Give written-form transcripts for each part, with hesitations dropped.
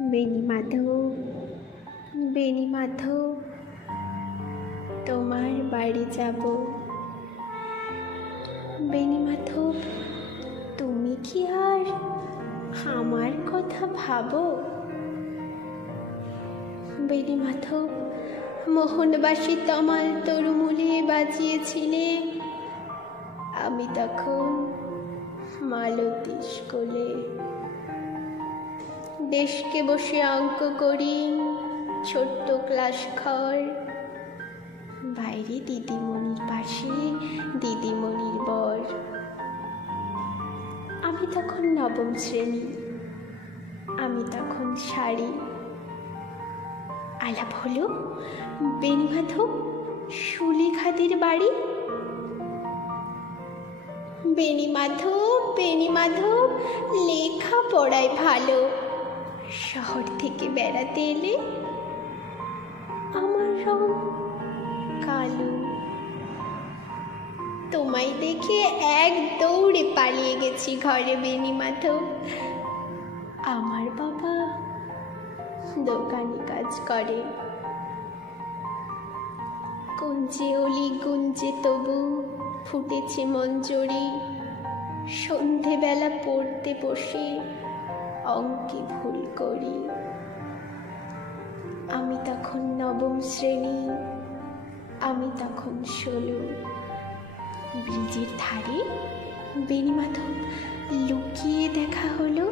বেণী মাধব, বেণী মাধব, তোমার বাড়ি যাব। বেণী মাধব, তুমি কি আর আমার কথা ভাবো? বেণী মাধব, মোহনবাসী তমাল তরুমূলে বাজিয়েছিলে, আমি তখন মালতীশ কোলে। দেশকে বসে অঙ্ক করি ছোট্ট ক্লাস ঘর, বাইরে দিদিমণির পাশে দিদিমণির বর। আমি তখন নবম শ্রেণী, আমি তখন শাড়ি। আলাপ হলো বেণী মাধব সুলেখাদের বাড়ি। বেণী মাধব, বেণী মাধব, লেখা পড়ায় ভালো, শহর থেকে বেড়াতে এলে আমার রং কালো। তোমায় দেখে এক দৌড়ে পালিয়ে গেছি ঘরে বেণী মাধব। আমার বাবা দোকানে কাজ করে। কুঞ্জে অলি গুঞ্জে তবু ফুটেছে মঞ্জরি, সন্ধেবেলা পড়তে বসে অঙ্কে ভুল করি। আমি তখন নবম শ্রেণী, আমি তখন 16। ব্রিজের ধারে বেণী মাধব লুকিয়ে দেখা হলো।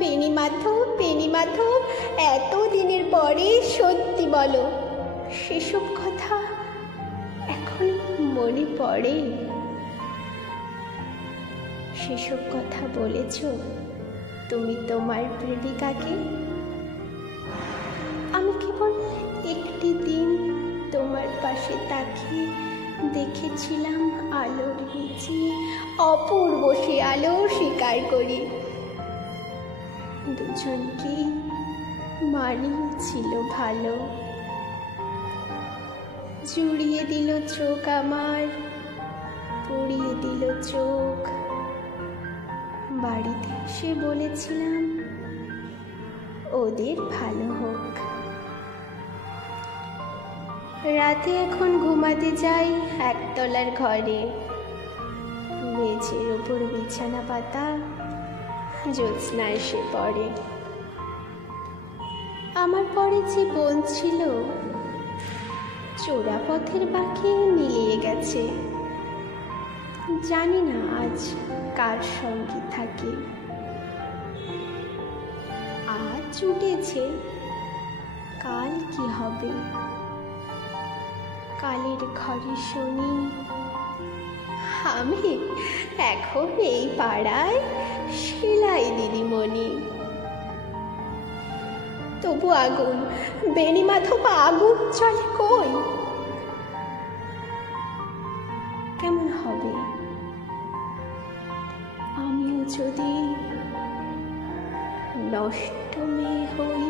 বেণী মাধব, বেণী মাধব, এত দিনের পরে সত্যি বলো, সেসব কথা এখন মনে পড়ে? সেসব কথা বলেছ তুমি তোমার প্রেমিকাকে? আমি কেবল একটি দিন তোমার পাশে তাকিয়ে দেখেছিলাম আলোর নিচে অপূর্ব সে আলো স্বীকার করি। দুজনকেই মানিয়েছিল ভালো। জুড়িয়ে দিল চোখ আমার, পুড়িয়ে দিল চোখ। বাড়িতে এসে বলেছিলাম ওদের ভালো হোক। রাতে এখন ঘুমাতে যাই একতলার ঘরে, মেঝের ওপর বিছানা পাতা, জ্যোৎস্না এসে পড়ে। আমার পরে যে বোন ছিল চোরা পথের বাঁকে মিলিয়ে গেছে। জানি না আজ কার সঙ্গে থাকে। আজ উঠেছে, কাল কি হবে? কালের ঘরে শুনি আমি এখন এই পাড়ায় সেলাই দিদিমণি। তবু আগুন, বেণী মাধব, আগুন চলে কই? কেমন হবে আমিও যদি নষ্ট মেয়ে হই?